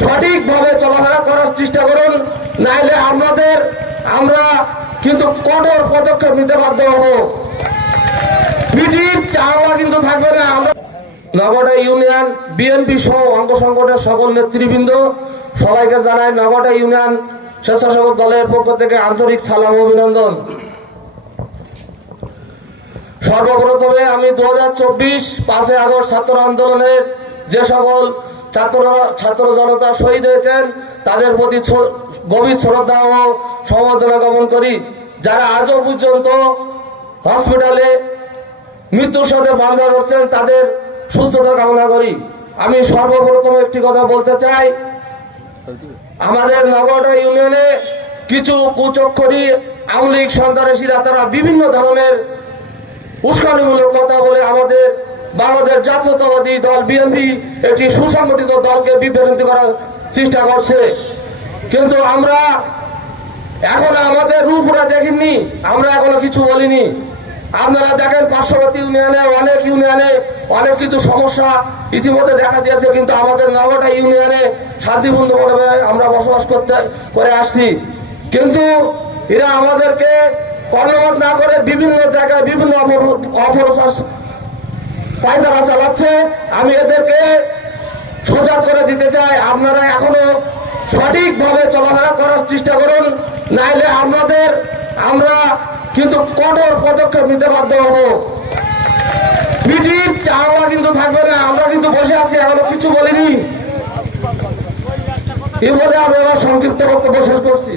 সঠিকভাবে চলাফেরা করার চেষ্টা করুন, নাইলে আমাদের আমরা কিন্তু কঠোর পদক্ষেপ নিতে বাধ্য হব। পিটির চাওয়া কিন্তু থাকবে না। আমরা নগটা ইউনিয়ন, বিএনপি সহ অঙ্গ সংগঠনের সকল নেতৃবৃন্দ সবাইকে জানাই নগটা ইউনিয়ন স্বেচ্ছাসেবক দলের পক্ষ থেকে আন্তরিক সালাম অভিনন্দন। সর্বপ্রথমে আমি দু হাজার চব্বিশ পাঁচই আগস্ট ছাত্র আন্দোলনের যে সকল ছাত্র ছাত্র জনতা শহীদ হয়েছেন। তাদের প্রতি গভীর শ্রদ্ধা ও সমবেদনা জ্ঞাপন করি। যারা আজও পর্যন্ত হসপিটালে মৃত্যুর সাথে বান্ধা করছেন তাদের সুস্থতা কামনা করি। আমি সর্বপ্রথম একটি কথা বলতে চাই। আমাদের নগরটা ইউনিয়নে কিছু কুচক্ষরি আওয়ামী সন্ত্রাসীরা, তারা বিভিন্ন ধরনের উস্কানিমূলক কথা বলে বাংলাদেশ জাতীয়তাবাদী দল বিএনপি একটি সুসংগঠিত দলকে বিভ্রান্তি করার চেষ্টা করছে। কিন্তু আমরা এখনও আমাদের রূপরা দেখিনি, আমরা এখনও কিছু বলিনি। আপনারা দেখেন পার্শ্ববর্তী ইউনিয়নে, অনেক ইউনিয়নে অনেক কিছু সমস্যা ইতিমধ্যে দেখা দিয়েছে, কিন্তু আমাদের নগটা ইউনিয়নে শান্তিপূর্ণভাবে আমরা বসবাস করতে, করে আসছি। কিন্তু এরা আমাদেরকে কর্মবাদ না করে বিভিন্ন জায়গায় বিভিন্ন অপপ্রচার পায়তারা চালাচ্ছে, আমি এদেরকে সজাগ করে দিতে চাই। আপনারা এখনও সঠিকভাবে চলাফেরা করার চেষ্টা করুন, নাইলে আপনাদের আমরা কিন্তু কঠোর পদক্ষেপ নিতে বাধ্য হব। পিটির চাওয়া কিন্তু থাকবে না, আমরা কিন্তু বসে আছি, এখনও কিছু বলিনি। আমি আমার সংক্ষিপ্ত বক্তব্য শেষ করছি।